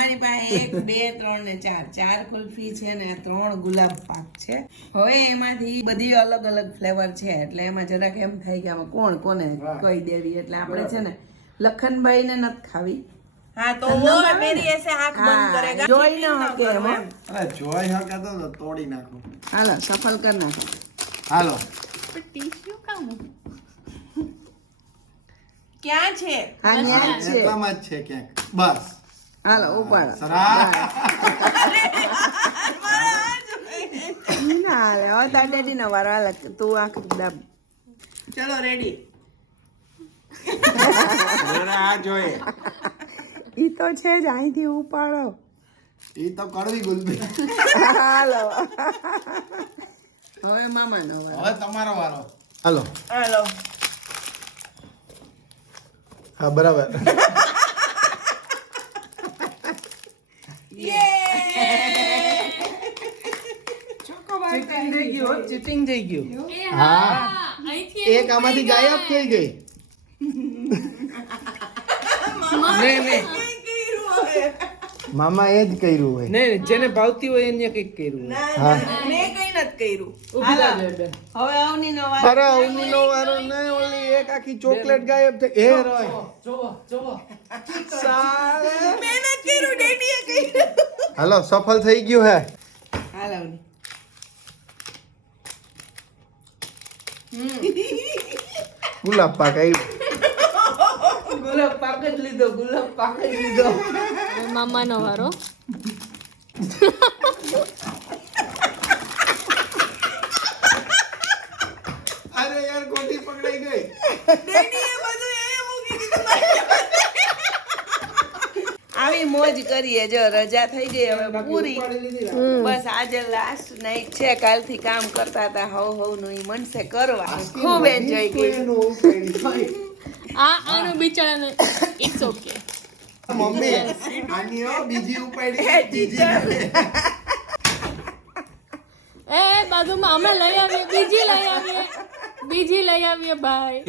અમારી પાસે 1 2 3 ને 4 કુલ્ફી છે ને 3 ગુલાબ પાક છે. હવે એમાંથી બધી અલગ અલગ ફ્લેવર છે એટલે એમાં જરાક એમ થાય કે આમાં કોણ કોને કઈ દેવી એટલે આપણે છે ને લખનભાઈ ને નથી ખાવી. हाँ तो वो मेरी ऐसे आंख बंद करेगा જોઈ ન હકે એમ હો. અરે જોઈ હકે તો તોડી નાખો. હાલો સફળ કર નાખો. હાલો ટીશ્યુ કામ क्या छे હા ન્યા જ છે. એટલામાં જ છે ક્યાંક બસ. હાલો ઉપાડો. સરસ. ના હવે તાર ડેડી નો વારો હાલ તું આંખ દાબ. चलो रेडी આ જોઈએ ઈ તો છે જ અહીંથી ઉપાડો. એ તો કડવી ગુલબી. હાલો હવે મામાનો વારો. હવે તમારો વારો. હાલો हेलो હા બરાબર. ચીટિંગ થઈ ગયું ચીટિંગ થઈ ગયું. હા અહીંથી એક આમાંથી ગાયબ થઈ ગઈ. નહીં મામા એ જ કર્યું હોય. નહીં જેને ભાવતી હોય એને કંઈક કર્યું. હા मैं कहीं नत કર્યું ઊભી રહેજે બેન. હવે અવનીનો વારો. અરે અવનીનો વારો નહીં ઓલી એક આખી ચોકલેટ ગાયબ થઈ. એ રોય સાલે. મહેનત કર્યું ડેડીએ કર્યું હાલો સફળ થઈ ગયું હે. હાલ અવની. ગુલાબ પાક આવ્યું. ગુલાબ પાક જ લીધો ગુલાબ પાક જ લીધો. મામાનો વારો અરે યાર ગોટી પકડાઈ ગઈ. ડેડીએ બધું એ મૂકી દીધું આવી મોજ કરીએ જો રજા થઈ ગઈ હવે પૂરી. બસ આજે લાસ્ટ નાઈટ છે કાલથી કામ કરતા હતા હવ નું ઈ મનસે કરવા ખૂબ એન્જોય કર્યું. આનું બિચારાને ઇટ્સ ઓકે મમ્મી આની હો બીજી ઉપાડી એ બાજુમાં અમે લઈ આવીએ બીજી લઈ આવીએ બાય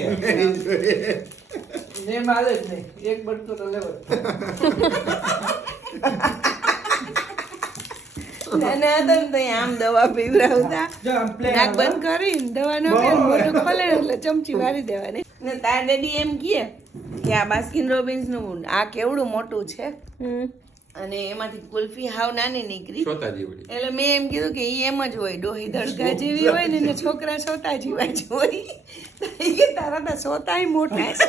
ને માલે જ નહીં એક બટકો તો લેવો ના તો આમ દવા પીવડાવતા નાક બંધ કરીને દવા ન પીને મોઢું ખોલે એટલે ચમચી વારી દેવાની. ને તાર ડેડી એમ કહે કે આ બાસ્કિન રોબિન્સ નું આ કેવડું મોટું છે અને એમાંથી કુલ્ફી હાવ નાની નીકળી એટલે મેં એમ કીધું કે ઈ એમ જ હોય ડોહી દડકા જેવી હોય ને એને છોકરા સોતા જેવા જ હોય. તારા તો સોતાય મોટા છે.